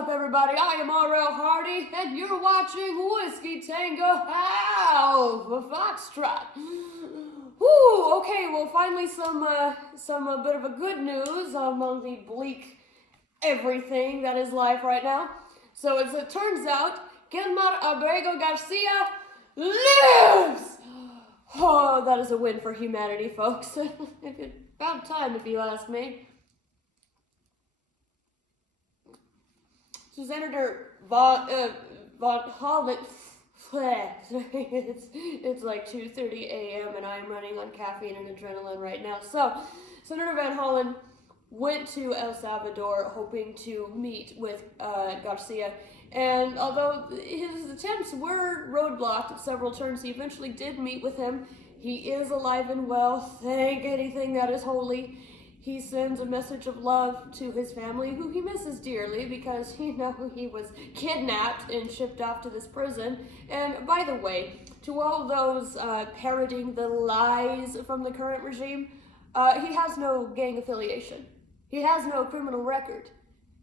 up, everybody? I am R.L. Hardy, and you're watching Whiskey Tango Alpha Foxtrot. Whew, okay, well, finally some bit of a good news among the bleak everything that is life right now. So as it turns out, Kilmar Abrego-García lives! Oh, that is a win for humanity, folks. About time, if you ask me. So Senator Van Hollen, it's like 2:30 a.m. and I'm running on caffeine and adrenaline right now. So Senator Van Hollen went to El Salvador hoping to meet with Garcia, and although his attempts were roadblocked at several turns, he eventually did meet with him. He is alive and well, thank anything that is holy. He sends a message of love to his family, who he misses dearly because, you know, he was kidnapped and shipped off to this prison. And by the way, to all those parroting the lies from the current regime, he has no gang affiliation. He has no criminal record.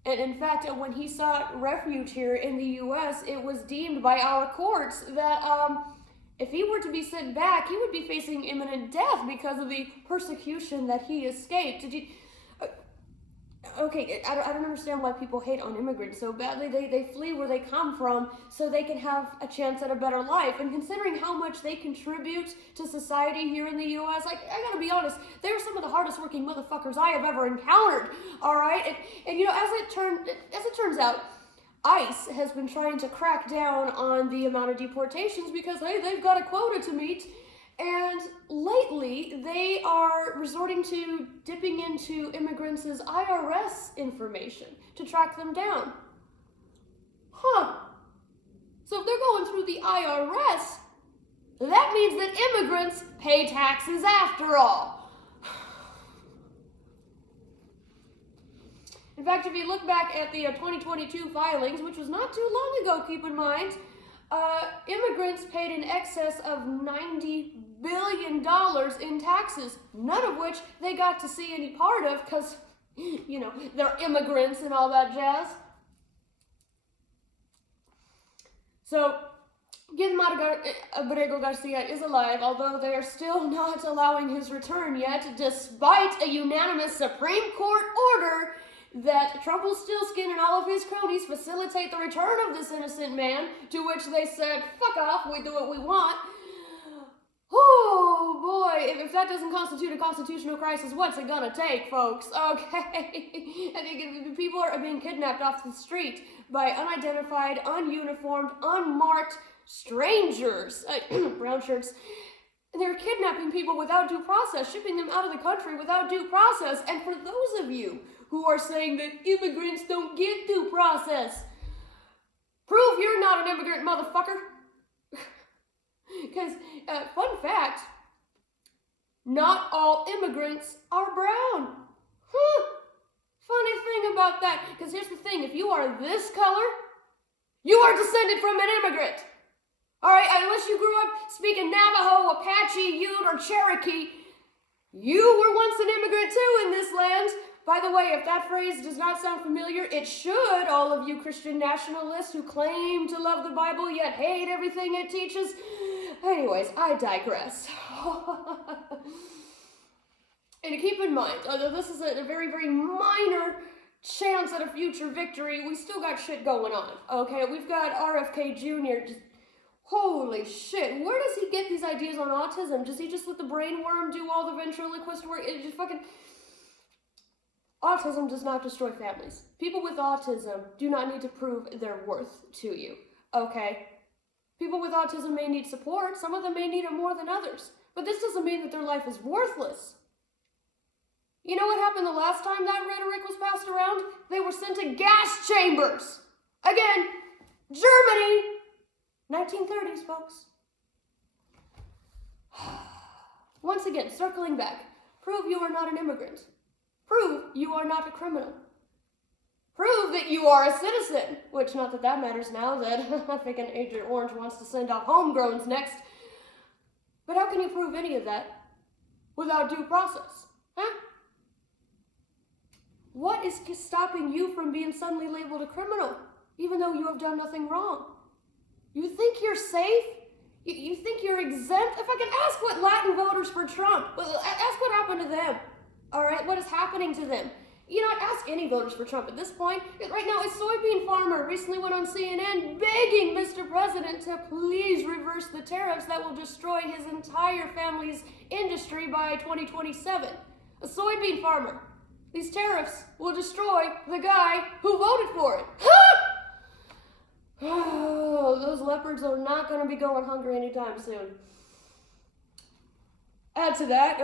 And in fact, when he sought refuge here in the U.S., it was deemed by our courts that if he were to be sent back, he would be facing imminent death because of the persecution that he escaped. Did you... Okay, I don't understand why people hate on immigrants so badly. They flee where they come from so they can have a chance at a better life. And considering how much they contribute to society here in the U.S., I gotta be honest, they're some of the hardest working motherfuckers I have ever encountered, all right? And you know, as it turns out, ICE has been trying to crack down on the amount of deportations because they've got a quota to meet. And lately, they are resorting to dipping into immigrants' IRS information to track them down. Huh. So if they're going through the IRS, that means that immigrants pay taxes after all. In fact, if you look back at the 2022 filings, which was not too long ago, keep in mind, immigrants paid in excess of $90 billion in taxes, none of which they got to see any part of because, you know, they're immigrants and all that jazz. So, Kilmar Abrego-García is alive, although they are still not allowing his return yet, despite a unanimous Supreme Court order that Trump will still skin and all of his cronies facilitate the return of this innocent man, to which they said, fuck off, we do what we want. Oh boy, if that doesn't constitute a constitutional crisis, what's it gonna take, folks? Okay, I think people are being kidnapped off the street by unidentified, ununiformed, unmarked strangers, brown shirts. They're kidnapping people without due process, shipping them out of the country without due process. And for those of you who are saying that immigrants don't get due process, prove you're not an immigrant, motherfucker. Because, fun fact, not all immigrants are brown. Funny thing about that, because here's the thing, if you are this color, you are descended from an immigrant. All right, unless you grew up speaking Navajo, Apache, Ute, or Cherokee, you were once an immigrant too in this land. By the way, if that phrase does not sound familiar, it should, all of you Christian nationalists who claim to love the Bible yet hate everything it teaches. Anyways, I digress. And keep in mind, although this is a very, very minor chance at a future victory, we still got shit going on, okay? We've got RFK Jr. just... Holy shit, where does he get these ideas on autism? Does he just let the brain worm do all the ventriloquist work? It just fucking... Autism does not destroy families. People with autism do not need to prove their worth to you, okay? People with autism may need support. Some of them may need it more than others. But this doesn't mean that their life is worthless. You know what happened the last time that rhetoric was passed around? They were sent to gas chambers. Again, Germany. 1930s, folks. Once again, circling back, prove you are not an immigrant. Prove you are not a criminal. Prove that you are a citizen, which not that that matters now that I think an Agent Orange wants to send off homegrowns next. But how can you prove any of that without due process? Huh? What is stopping you from being suddenly labeled a criminal? even though you have done nothing wrong. You think you're safe? You think you're exempt? If I could ask what Latin voters for Trump, ask what happened to them. All right, what is happening to them? You know, ask any voters for Trump at this point. Right now, a soybean farmer recently went on CNN begging Mr. President to please reverse the tariffs that will destroy his entire family's industry by 2027. A soybean farmer. These tariffs will destroy the guy who voted for it. Oh, those leopards are not going to be going hungry anytime soon. Add to that,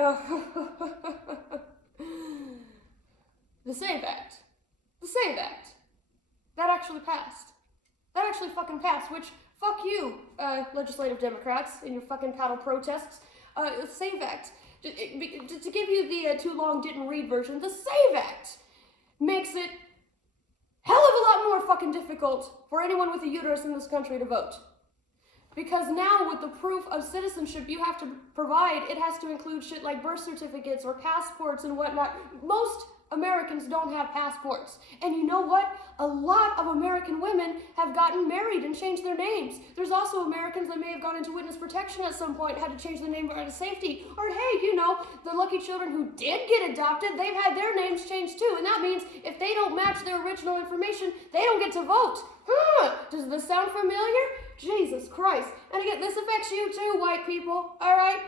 the SAVE Act. The SAVE Act. That actually passed. That actually fucking passed, which, fuck you, legislative Democrats, in your fucking cattle protests. SAVE Act. To give you the too long didn't read version, the SAVE Act makes it hell of a lot more fucking difficult for anyone with a uterus in this country to vote. Because now with the proof of citizenship you have to provide, it has to include shit like birth certificates or passports and whatnot. Most Americans don't have passports. And you know what? A lot of American women have gotten married and changed their names. There's also Americans that may have gone into witness protection at some point, had to change their name out of safety. Or hey, you know, the lucky children who did get adopted, they've had their names changed too. And that means if they don't match their original information, they don't get to vote. Does this sound familiar? Jesus Christ. And again, this affects you too, white people. All right?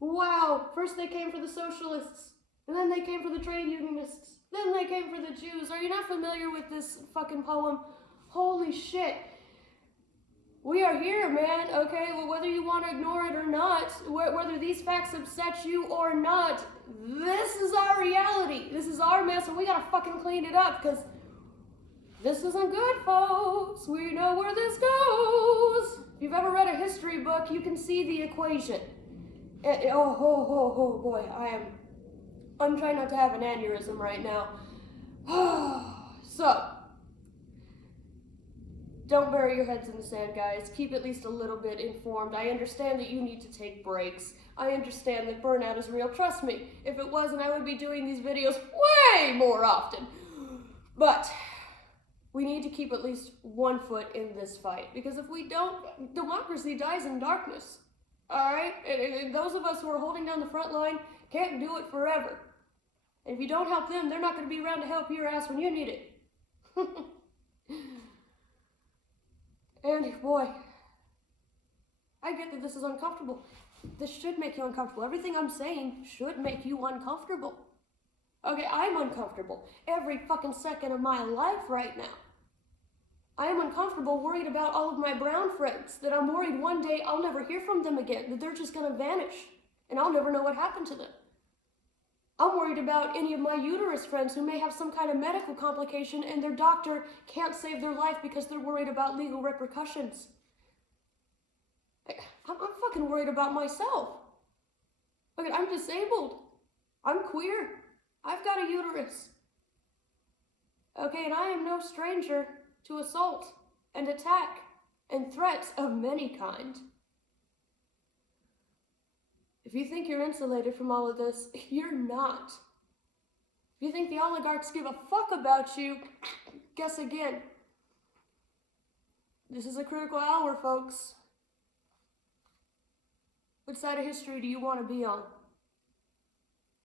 Wow. First they came for the socialists, and then they came for the trade unionists, then they came for the Jews. Are you not familiar with this fucking poem? Holy shit. We are here, man, okay? Well, whether you want to ignore it or not, whether these facts upset you or not, this is our reality. This is our mess, and we gotta fucking clean it up, because this isn't good, folks. We know where this goes. If you've ever read a history book, you can see the equation. Oh boy, I'm trying not to have an aneurysm right now. So, don't bury your heads in the sand, guys. Keep at least a little bit informed. I understand that you need to take breaks. I understand that burnout is real. Trust me, if it wasn't, I would be doing these videos way more often. But we need to keep at least one foot in this fight, because if we don't, democracy dies in darkness. All right? And those of us who are holding down the front line can't do it forever. And if you don't help them, they're not going to be around to help your ass when you need it. And boy, I get that this is uncomfortable. This should make you uncomfortable. Everything I'm saying should make you uncomfortable. Okay, I'm uncomfortable every fucking second of my life right now. I am uncomfortable, worried about all of my brown friends, that I'm worried one day I'll never hear from them again, that they're just gonna vanish, and I'll never know what happened to them. I'm worried about any of my uterus friends who may have some kind of medical complication and their doctor can't save their life because they're worried about legal repercussions. I'm fucking worried about myself. Okay, I'm disabled. I'm queer. I've got a uterus. Okay, and I am no stranger to assault and attack and threats of many kind. If you think you're insulated from all of this, you're not. If you think the oligarchs give a fuck about you, guess again. This is a critical hour, folks. Which side of history do you want to be on?